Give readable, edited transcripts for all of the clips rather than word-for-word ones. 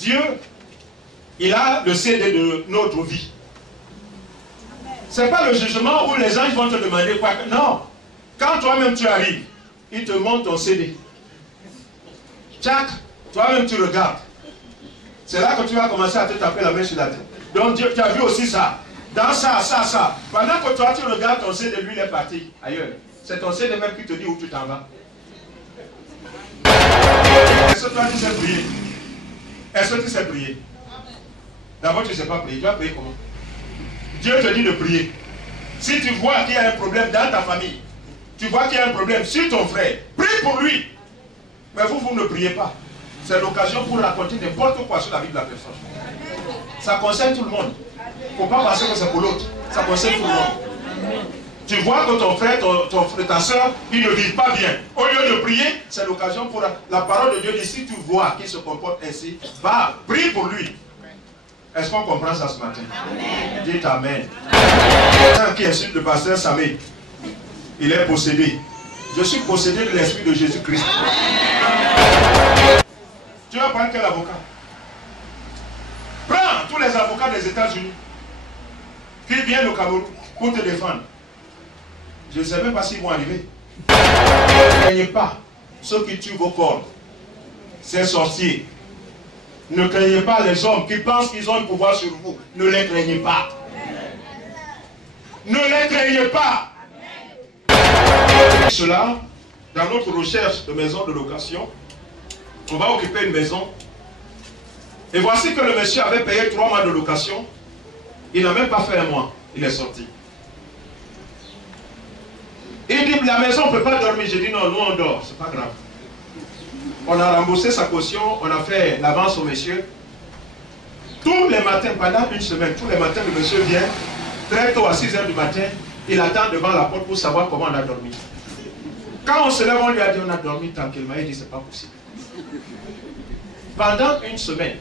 Dieu, il a le CD de notre vie. Ce n'est pas le jugement où les anges vont te demander quoi. Non. Quand toi-même tu arrives, il te montre ton CD. Tchac, toi-même tu regardes. C'est là que tu vas commencer à te taper la main sur la tête. Donc Dieu, tu as vu aussi ça. Dans ça. Pendant que toi tu regardes ton CD, lui il est parti ailleurs. C'est ton CD même qui te dit où tu t'en vas. Est-ce que toi tu sais prier? Est-ce que tu sais prier? D'abord tu ne sais pas prier. Tu vas prier comment? Dieu te dit de prier. Si tu vois qu'il y a un problème dans ta famille, tu vois qu'il y a un problème sur ton frère, prie pour lui. Mais vous ne priez pas. C'est l'occasion pour raconter n'importe quoi sur la vie de la personne. Ça concerne tout le monde. Il ne faut pas penser que c'est pour l'autre. Ça concerne tout le monde. Tu vois que ton frère, ta soeur, ils ne vivent pas bien. Au lieu de prier, c'est l'occasion pour la parole de Dieu dit, si tu vois qu'il se comporte ainsi, va, prie pour lui. Est-ce qu'on comprend ça ce matin? Amen. Dites Amen. Quelqu'un qui insulte le pasteur Samé, il est possédé. Je suis possédé de l'esprit de Jésus-Christ. Tu vas prendre quel avocat? Prends tous les avocats des États-Unis qui viennent au Cameroun pour te défendre. Je ne sais même pas s'ils vont arriver. Ne craignez pas ceux qui tuent vos corps. Ces sorciers. Ne craignez pas les hommes qui pensent qu'ils ont un pouvoir sur vous. Ne les craignez pas. Ne les craignez pas. Cela, dans notre recherche de maison de location, on va occuper une maison. Et voici que le monsieur avait payé 3 mois de location. Il n'a même pas fait un mois. Il est sorti. Il dit, la maison ne peut pas dormir. J'ai dit, non, nous on dort. C'est pas grave. On a remboursé sa caution, on a fait l'avance au monsieur. Tous les matins, pendant une semaine, tous les matins, le monsieur vient très tôt à 6 h du matin. Il attend devant la porte pour savoir comment on a dormi. Quand on se lève, on lui a dit, on a dormi tranquillement. Il dit, c'est pas possible. Pendant une semaine,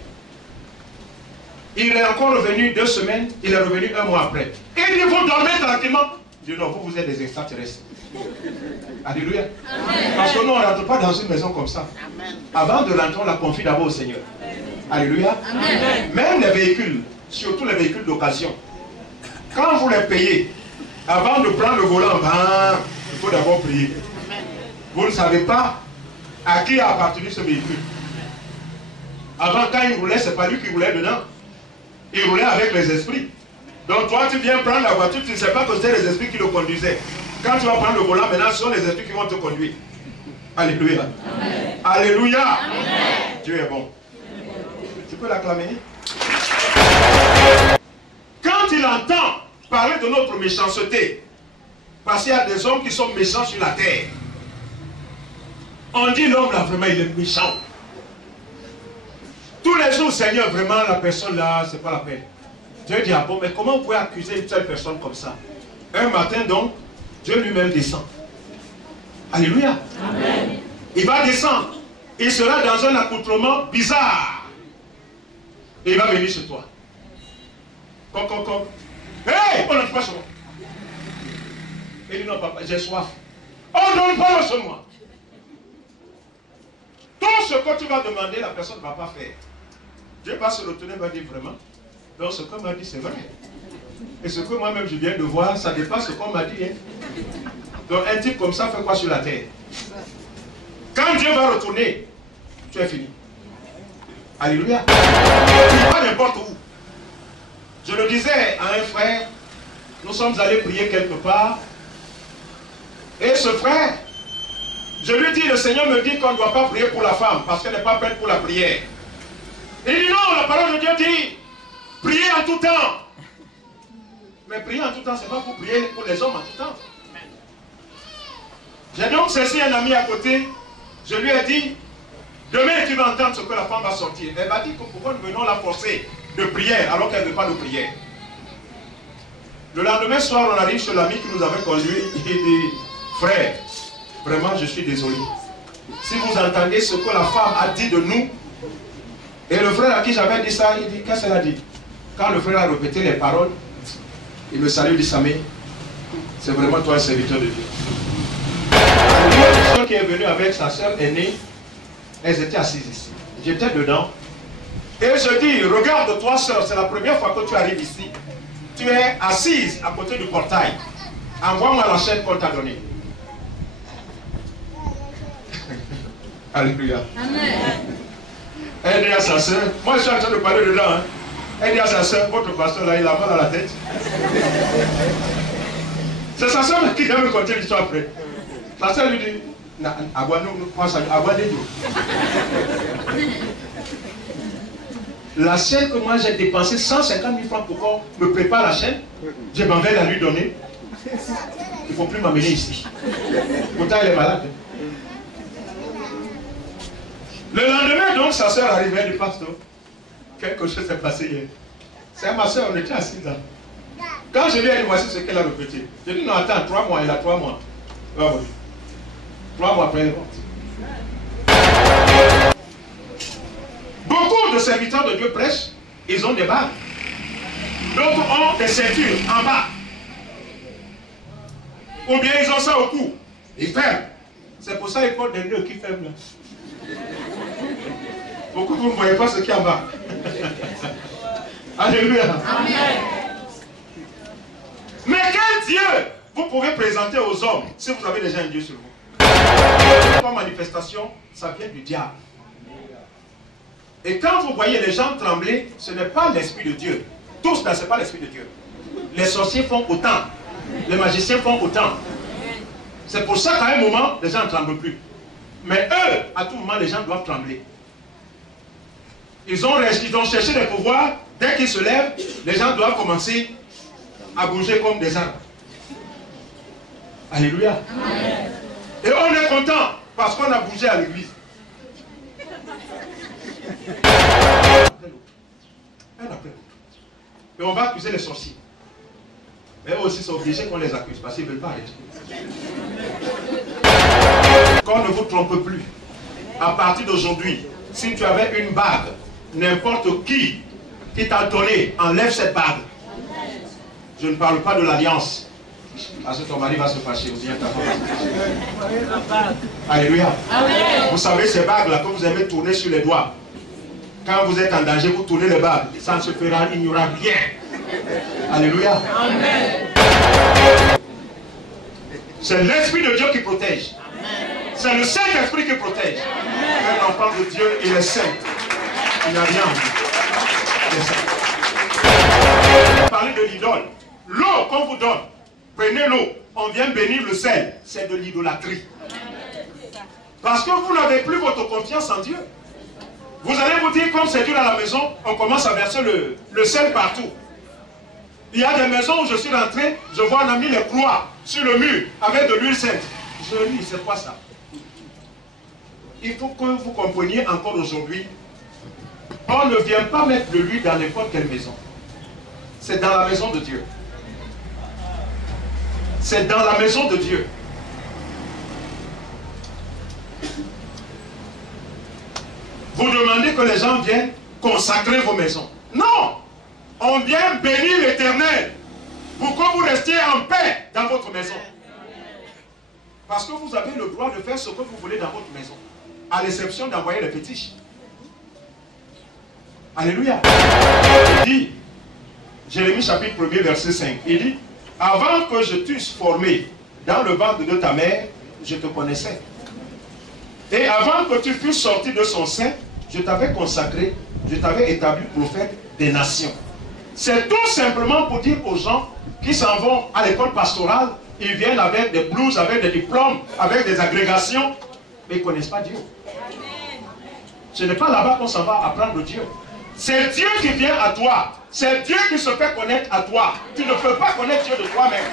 il est encore revenu 2 semaines, il est revenu 1 mois après. Il dit, vous dormez tranquillement. Je dis, non, vous êtes des extraterrestres. Alléluia. Amen. Parce que nous, on ne rentre pas dans une maison comme ça. Amen. Avant de rentrer, on la confie d'abord au Seigneur. Amen. Alléluia. Amen. Même les véhicules, surtout les véhicules d'occasion, quand vous les payez, avant de prendre le volant, il faut d'abord prier. Amen. Vous ne savez pas à qui a appartenu ce véhicule. Avant, quand il roulait, ce n'est pas lui qui roulait dedans. Il roulait avec les esprits. Donc toi, tu viens prendre la voiture, tu ne sais pas que c'était les esprits qui le conduisaient. Quand tu vas prendre le volant, maintenant, ce sont les esprits qui vont te conduire. Alléluia. Amen. Alléluia. Amen. Dieu est bon. Tu peux l'acclamer? Quand il entend parler de notre méchanceté, parce qu'il y a des hommes qui sont méchants sur la terre, on dit l'homme là, vraiment, il est méchant. Tous les jours, Seigneur, vraiment, la personne là, c'est pas la peine. Dieu dit, ah bon, mais comment vous pouvez accuser une seule personne comme ça? Un matin, donc, Dieu lui-même descend. Alléluia. Amen. Il va descendre. Il sera dans un accoutrement bizarre. Et il va venir chez toi. Comme. Hé, on n'entre pas chez moi. Il dit, non, papa, j'ai soif. On ne donne pas chez moi. Tout ce que tu vas demander, la personne ne va pas faire. Dieu va se retourner et va dire vraiment. Donc ce qu'on m'a dit, c'est vrai. Et ce que moi-même je viens de voir, ça dépasse ce qu'on m'a dit. Hein. Donc un type comme ça fait quoi sur la terre? Quand Dieu va retourner, tu es fini. Alléluia. Pas n'importe où. Je le disais à un frère, nous sommes allés prier quelque part. Et ce frère, je lui dis, le Seigneur me dit qu'on ne doit pas prier pour la femme parce qu'elle n'est pas prête pour la prière. Il dit non, la parole de Dieu dit, priez en tout temps. Mais prier en tout temps, ce n'est pas pour prier pour les hommes en tout temps. J'ai donc saisi un ami à côté, je lui ai dit, demain tu vas entendre ce que la femme va sortir. Elle m'a dit que pourquoi nous venons la forcer de prière alors qu'elle ne veut pas de prière. Le lendemain soir, on arrive chez l'ami qui nous avait conduit, il dit, frère, vraiment je suis désolé. Si vous entendez ce que la femme a dit de nous, et le frère à qui j'avais dit ça, il dit, qu'est-ce qu'elle a dit? Quand le frère a répété les paroles, il me salue, il dit, Samé, c'est vraiment toi un serviteur de Dieu. La personne qui est venue avec sa soeur aînée, elles étaient assises ici. J'étais dedans. Et je dis, regarde toi soeur, c'est la première fois que tu arrives ici. Tu es assise à côté du portail. Envoie-moi la chaîne qu'on t'a donnée. Alléluia. Amen. Elle dit à sa soeur, moi je suis en train de parler dedans. Hein. Elle dit à sa soeur, votre pasteur là, il a mal à la tête. C'est sa soeur qui vient me conter l'histoire après. Sa soeur lui dit, la chaîne que moi j'ai dépensé 150 000 francs pour qu'on me prépare la chaîne, je m'en vais la lui donner. Il ne faut plus m'amener ici. Pourtant elle est malade. Le lendemain donc sa soeur arrivait du pasteur. Quelque chose s'est passé hier. C'est ma soeur, on était assis là. Quand je lui ai dit voici ce qu'elle a répété. Je lui ai dit non attends, 3 mois, elle a 3 mois. 3 mois après elle est morte. Beaucoup de serviteurs de Dieu prêchent, ils ont des bagues. D'autres ont des ceintures en bas. Ou bien ils ont ça au cou. Ils ferment. C'est pour ça qu'ils portent des nœuds qui ferment là. Beaucoup vous ne voyez pas ce qui est en bas. Alléluia. Amen. Mais quel Dieu vous pouvez présenter aux hommes si vous avez déjà un Dieu sur vous? La manifestation, ça vient du diable. Et quand vous voyez les gens trembler, ce n'est pas l'Esprit de Dieu. Tous là, ce n'est pas l'Esprit de Dieu. Les sorciers font autant. Les magiciens font autant. C'est pour ça qu'à un moment, les gens ne tremblent plus. Mais eux, à tout moment, les gens doivent trembler. Ils ont cherché des pouvoirs. Dès qu'ils se lèvent, les gens doivent commencer à bouger comme des arbres. Alléluia. Amen. Et on est content parce qu'on a bougé à l'église. Un après l'autre. Et on va accuser les sorciers. Mais eux aussi sont obligés qu'on les accuse parce qu'ils ne veulent pas arrêter. Qu'on ne vous trompe plus. À partir d'aujourd'hui, si tu avais une bague, n'importe qui t'a donné, enlève cette bague. Je ne parle pas de l'alliance. Parce que ton mari va se fâcher, ou bien ta femme va se fâcher. Alléluia. Amen. Vous savez ces bagues-là que vous aimez tourner sur les doigts. Quand vous êtes en danger, vous tournez les bagues. Ça ne se fera, il n'y aura rien. Alléluia. Amen. C'est l'Esprit de Dieu qui protège. C'est le Saint-Esprit qui protège. Un enfant de Dieu, il est saint. Il n'a rien. Il est saint. Parler de l'idole. L'eau qu'on vous donne, prenez l'eau. On vient bénir le sel. C'est de l'idolâtrie. Parce que vous n'avez plus votre confiance en Dieu. Vous allez vous dire, comme c'est dur à la maison, on commence à verser le sel partout. Il y a des maisons où je suis rentré, je vois un ami les croix sur le mur avec de l'huile sainte. Je dis, c'est quoi ça? Il faut que vous compreniez encore aujourd'hui, on ne vient pas mettre de l'huile dans n'importe quelle maison. C'est dans la maison de Dieu. C'est dans la maison de Dieu. Vous demandez que les gens viennent consacrer vos maisons. Non! On vient bénir l'Éternel pour que vous restiez en paix dans votre maison. Parce que vous avez le droit de faire ce que vous voulez dans votre maison. À l'exception d'envoyer les fétiches. Alléluia. Il dit, Jérémie chapitre 1er verset 5, il dit, avant que je t'eusse formé dans le ventre de ta mère, je te connaissais. Et avant que tu fusses sorti de son sein, je t'avais consacré, je t'avais établi prophète des nations. C'est tout simplement pour dire aux gens qui s'en vont à l'école pastorale, ils viennent avec des blouses, avec des diplômes, avec des agrégations, mais ils ne connaissent pas Dieu. Ce n'est pas là-bas qu'on s'en va apprendre Dieu. C'est Dieu qui vient à toi. C'est Dieu qui se fait connaître à toi. Tu ne peux pas connaître Dieu de toi-même.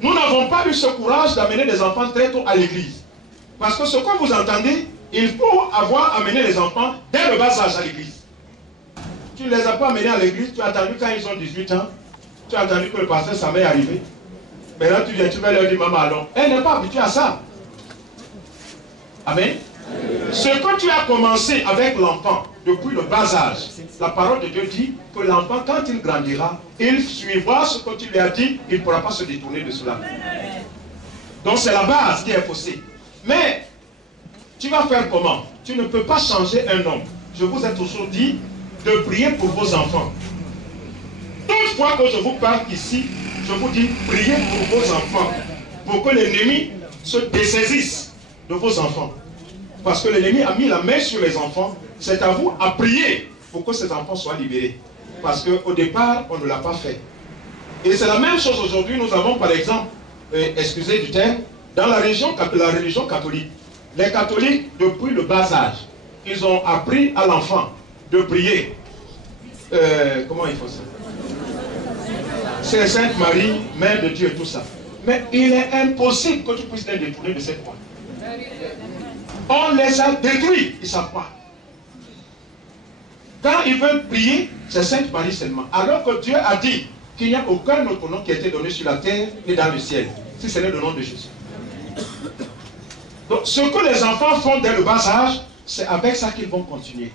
Nous n'avons pas eu ce courage d'amener les enfants très tôt à l'église. Parce que ce que vous entendez, il faut avoir amené les enfants dès le bas âge à l'église. Tu ne les as pas amenés à l'église, tu as attendu quand ils ont 18 ans, tu as attendu que le pasteur s'en est arrivé. Maintenant tu viens, tu vas leur dire, maman, allons. Elle n'est pas habituée à ça. Amen. Ce que tu as commencé avec l'enfant depuis le bas âge, la parole de Dieu dit que l'enfant, quand il grandira, il suivra ce que tu lui as dit, il ne pourra pas se détourner de cela. Donc c'est la base qui est faussée. Mais tu vas faire comment? Tu ne peux pas changer un homme. Je vous ai toujours dit de prier pour vos enfants. Toute fois que je vous parle ici, je vous dis priez pour vos enfants. Pour que l'ennemi se dessaisisse de vos enfants. Parce que l'ennemi a mis la main sur les enfants. C'est à vous à prier pour que ces enfants soient libérés. Parce qu'au départ, on ne l'a pas fait. Et c'est la même chose aujourd'hui. Nous avons par exemple, excusez du terme, dans la religion catholique. Les catholiques, depuis le bas âge, ils ont appris à l'enfant de prier. Comment il faut ça? C'est Sainte Marie, Mère de Dieu et tout ça. Mais il est impossible que tu puisses les détourner de cette voie. On les a détruits, ils ne savent pas. Quand ils veulent prier, c'est Sainte Marie seulement. Alors que Dieu a dit qu'il n'y a aucun autre nom qui a été donné sur la terre ni dans le ciel, si ce n'est le nom de Jésus. Donc, ce que les enfants font dès le bas âge, c'est avec ça qu'ils vont continuer.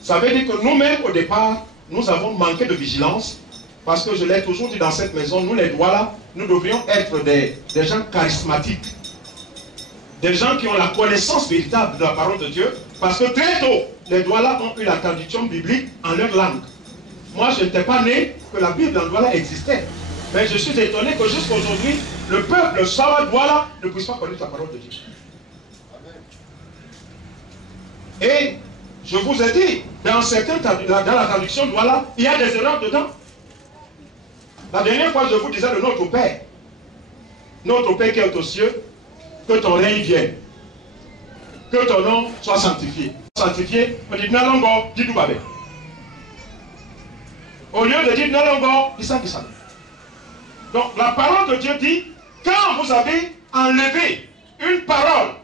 Ça veut dire que nous-mêmes, au départ, nous avons manqué de vigilance, parce que je l'ai toujours dit dans cette maison, nous les Douala, nous devrions être des gens charismatiques, des gens qui ont la connaissance véritable de la parole de Dieu, parce que très tôt, les Douala ont eu la traduction biblique en leur langue. Moi, je n'étais pas né que la Bible en Douala existait. Mais je suis étonné que jusqu'à aujourd'hui, le peuple Sawa Douala ne puisse pas connaître la parole de Dieu. Et je vous ai dit, dans la traduction Douala, il y a des erreurs dedans. La dernière fois, je vous disais de notre Père. Notre Père qui est aux cieux, que ton règne vienne. Que ton nom soit sanctifié. Sanctifié, on dit Nalongo, dit Doubabé. Au lieu de dire Nalongo, dit ça, dit ça. Donc la parole de Dieu dit, quand vous avez enlevé une parole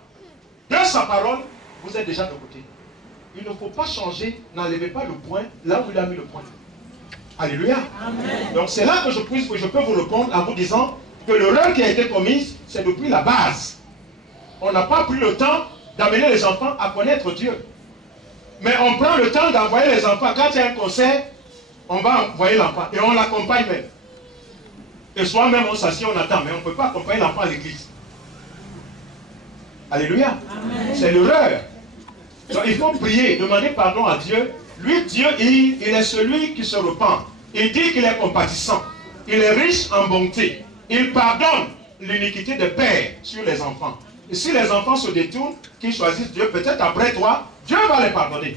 de sa parole, vous êtes déjà de côté. Il ne faut pas changer, n'enlevez pas le point là où il a mis le point. Alléluia. Amen. Donc c'est là que je peux vous répondre en vous disant que l'erreur qui a été commise, c'est depuis la base. On n'a pas pris le temps d'amener les enfants à connaître Dieu. Mais on prend le temps d'envoyer les enfants. Quand il y a un concert, on va envoyer l'enfant et on l'accompagne même. Et soi-même on s'assied, on attend, mais on ne peut pas accompagner l'enfant à l'église. Alléluia. C'est l'erreur. Donc il faut prier, demander pardon à Dieu. Lui, Dieu, il est celui qui se repent. Il dit qu'il est compatissant. Il est riche en bonté. Il pardonne l'iniquité des pères sur les enfants. Et si les enfants se détournent, qu'ils choisissent Dieu, peut-être après toi, Dieu va les pardonner.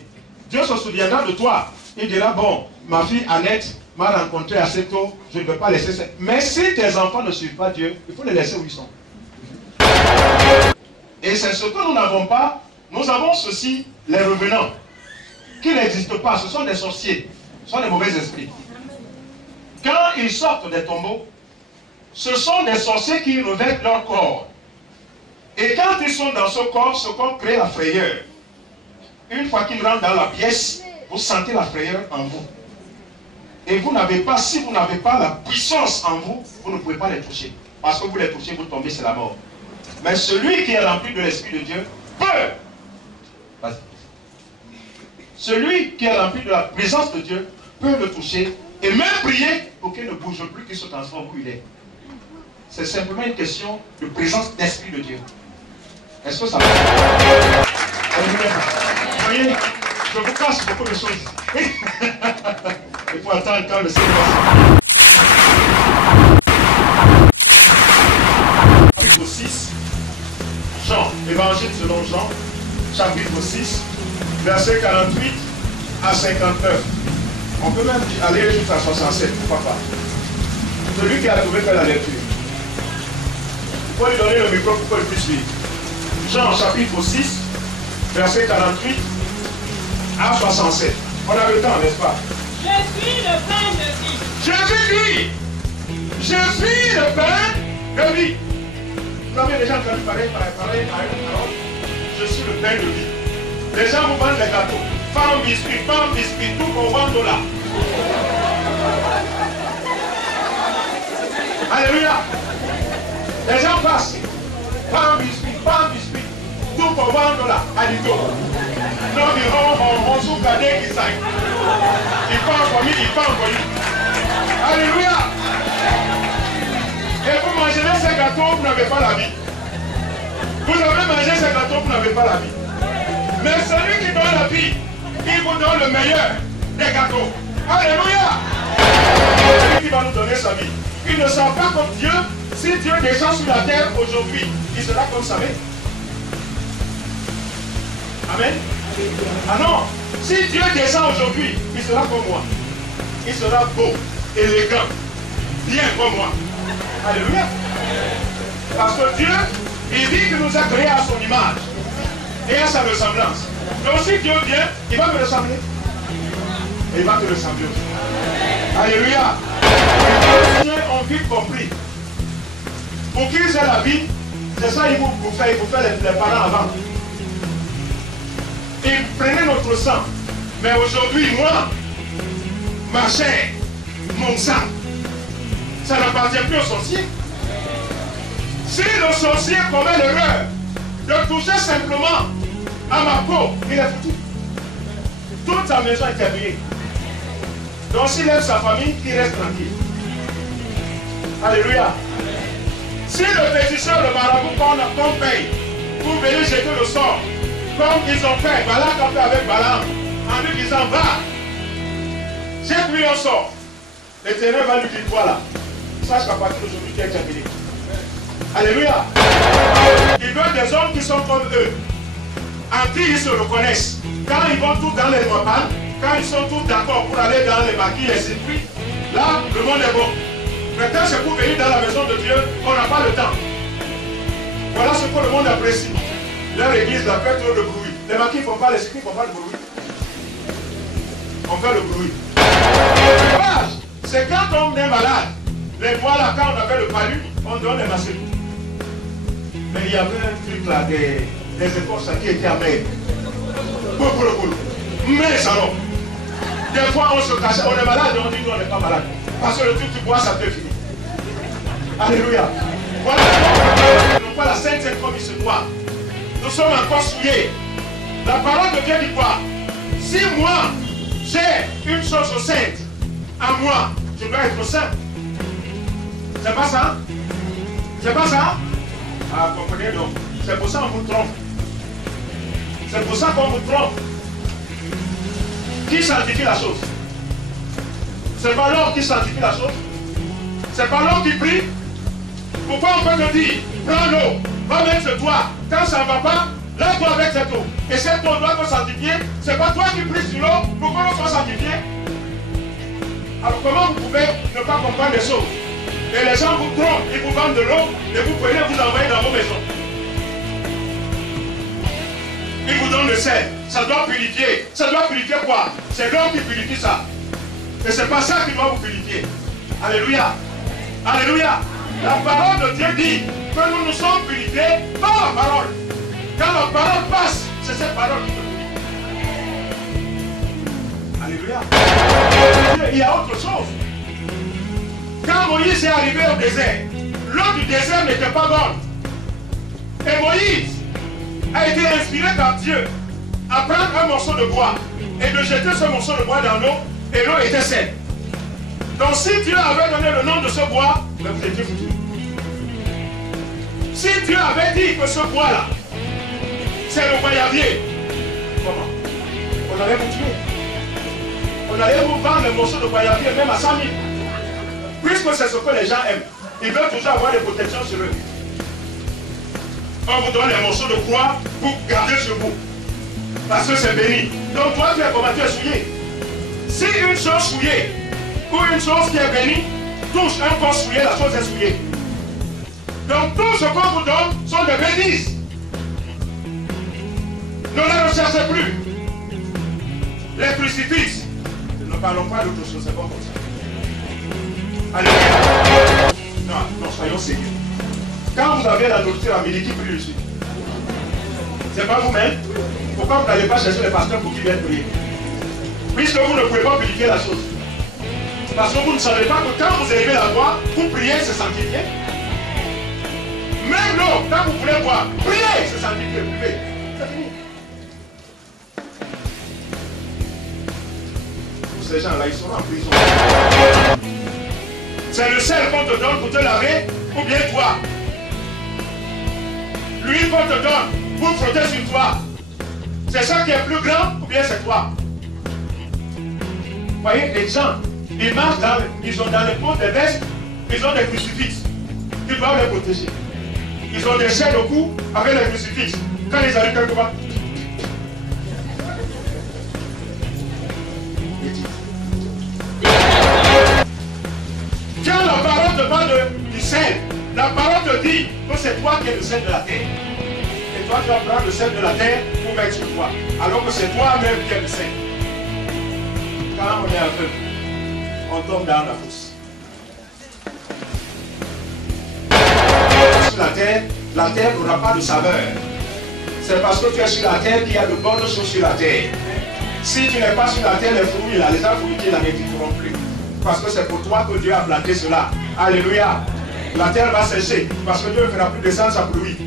Dieu se souviendra de toi. Il dira, bon, ma fille Annette m'a rencontré assez tôt, je ne veux pas laisser ça. Mais si tes enfants ne suivent pas Dieu, il faut les laisser où ils sont. Et c'est ce que nous n'avons pas. Nous avons ceci, les revenants, qui n'existent pas. Ce sont des sorciers, ce sont des mauvais esprits. Quand ils sortent des tombeaux, ce sont des sorciers qui revêtent leur corps. Et quand ils sont dans ce corps crée la frayeur. Une fois qu'ils rentrent dans la pièce, vous sentez la frayeur en vous. Et vous n'avez pas, si vous n'avez pas la puissance en vous, vous ne pouvez pas les toucher. Parce que vous les touchez, vous tombez, c'est la mort. Mais celui qui est rempli de l'Esprit de Dieu peut. Vas-y. Celui qui est rempli de la présence de Dieu peut le toucher et même prier pour qu'il ne bouge plus, qu'il se transforme où il est. C'est simplement une question de présence d'Esprit de Dieu. Est-ce que ça va? Vous voyez, je vous casse beaucoup de choses. Il faut attendre quand le Seigneur. Chapitre 6. Jean, Évangile selon Jean, chapitre 6, verset 48 à 59. On peut même aller jusqu'à 67, pourquoi pas. Celui qui a trouvé fait la lecture. Il faut lui donner le micro pour qu'il puisse suivre. Jean, chapitre 6, verset 48 à 67. On a le temps, n'est-ce pas? Je suis le pain de vie. Jésus dit, je suis le pain de vie. Vous avez déjà entendu parler à une parole. Je suis le pain de vie. Les gens vous vendent les gâteaux. Pain, biscuit, tout pour vendre là. Alléluia. Les gens passent. Pain, biscuit, tout pour vendre là. Alléluia. Non, on s'en garde qui s'aille. Il parle pour lui, il parle pour lui. Alléluia. Et vous mangez ces gâteaux, vous n'avez pas la vie. Vous avez mangé ces gâteaux, vous n'avez pas la vie. Mais celui qui donne la vie, il vous donne le meilleur des gâteaux. Alléluia. Celui qui va nous donner sa vie. Il ne sera pas comme Dieu. Si Dieu descend sur la terre aujourd'hui, il sera comme sa mère. Amen. Ah non. Si Dieu descend aujourd'hui, il sera comme moi. Il sera beau, élégant, bien comme moi. Alléluia. Parce que Dieu, il dit qu'il nous a créés à son image et à sa ressemblance. Donc si Dieu vient, il va me ressembler. Et il va te ressembler aussi. Alléluia. Les Dieu ont vite compris. Pour qu'ils aient la vie, c'est ça qu'il vous fait les parents avant. Ils prenaient notre sang. Mais aujourd'hui, moi, ma chair, mon sang, ça n'appartient plus au sorcier. Si le sorcier commet l'erreur de toucher simplement à ma peau, il est foutu. Toute sa maison est terminée. Donc s'il aime sa famille, il reste tranquille. Alléluia. Si le féticheur, le marabout qu'on paye pour venir jeter le sort, comme ils ont fait, Balak a fait avec Balaam, en lui disant, va, jette-lui un sort. L'Éternel va lui dire, voilà, sache qu'à partir d'aujourd'hui, tu es terminé. Alléluia. Il veut des hommes qui sont comme eux, en qui ils se reconnaissent. Quand ils vont tous dans les repas, quand ils sont tous d'accord pour aller dans les maquis, les circuits, là, le monde est bon. Maintenant, c'est pour venir dans la maison de Dieu, on n'a pas le temps. Voilà ce que le monde apprécie. Leur église a fait trop de bruit. Les maquis ne font pas, les circuits ne font pas de bruit. On fait le bruit. C'est quand on est malade. Les mois là, quand on avait le palu, on donne les masques. Mais il y avait un truc là, des écorces qui étaient amères. Mais ça non. Des fois on se cache, on est malade et on dit qu'on n'est pas malade. Parce que le truc tu bois, ça peut finir. Alléluia. Voilà. Nous pas la sainte comme il se doit. Nous sommes encore souillés. La parole de Dieu dit quoi? Si moi j'ai une chose sainte à moi, je dois être saint. C'est pas ça? C'est pas ça? Ah, comprenez donc. C'est pour ça qu'on vous trompe. C'est pour ça qu'on vous trompe. Qui sanctifie la chose? C'est pas l'homme qui sanctifie la chose. C'est pas l'homme qui prie. Pourquoi on peut te dire, prends l'eau, va mettre ce doigt. Quand ça ne va pas, lave-toi avec cette eau. Et cette eau doit te sanctifier. C'est pas toi qui pries sur l'eau pour que l'eau soit sanctifiée. Alors comment vous pouvez ne pas comprendre les choses? Et les gens vous trompent, ils vous vendent de l'eau et vous prenez, vous envoyez dans vos maisons. Ils vous donnent le sel. Ça doit purifier. Ça doit purifier quoi? C'est l'homme qui purifie ça. Et c'est pas ça qui doit vous purifier. Alléluia. Alléluia. La parole de Dieu dit que nous nous sommes purifiés par la parole. Quand la parole passe, c'est cette parole qui nous purifie. Alléluia. Il y a autre chose. Quand Moïse est arrivé au désert, l'eau du désert n'était pas bonne. Et Moïse a été inspiré par Dieu à prendre un morceau de bois et de jeter ce morceau de bois dans l'eau, et l'eau était saine. Donc si Dieu avait donné le nom de ce bois, ben vous étiez foutus. Si Dieu avait dit que ce bois-là, c'est le goyavier, comment? On allait vous tuer. On allait vous vendre le morceau de goyavier même à 100 000. Puisque c'est ce que les gens aiment. Ils veulent toujours avoir des protections sur eux. On vous donne les morceaux de bois pour garder sur vous. Parce que c'est béni. Donc toi, tu es comment? Tu es souillé. Si une chose souillée ou une chose qui est bénie touche un corps souillé, la chose est souillée. Donc tout ce qu'on vous donne sont des bénisses. Ne les recherchez plus. Les crucifixes. Ne parlons pas d'autre chose, c'est pas comme ça. Alléluia. Non, soyons sérieux. Quand vous avez la doctrine à midi, qui prie dessus? C'est pas vous-même? Pourquoi vous n'allez pas chercher les pasteurs pour qu'ils viennent prier? Puisque vous ne pouvez pas purifier la chose. Parce que vous ne savez pas que quand vous élevez la voix, vous priez, c'est sanctifié. Même l'eau, quand vous voulez boire, priez, c'est sanctifié, buvez. C'est fini. Tous ces gens-là, ils sont en prison. C'est le sel qu'on te donne pour te laver, ou bien toi. L'huile qu'on te donne pour frotter sur toi. C'est ça qui est plus grand ou bien c'est toi? Vous voyez, les gens, ils marchent ils ont dans le pot des vestes, ils ont des crucifixes qui doivent les protéger. Ils ont des chaînes au cou avec les crucifixes. Quand ils arrivent quelque part, quand la parole te parle du sel, la parole te dit que c'est toi qui es le sel de la terre. Et toi, tu vas prendre le sel de la terre pour mettre sur toi. Alors que c'est toi-même qui es le sel. Quand on est aveugle, on tombe dans la fosse. Sur la terre n'aura pas de saveur. C'est parce que tu es sur la terre qu'il y a de bonnes choses sur la terre. Si tu n'es pas sur la terre, les fruits, là, les arbres fruitiers n'existeront plus. Parce que c'est pour toi que Dieu a planté cela. Alléluia. La terre va sécher parce que Dieu ne fera plus descendre sa pluie.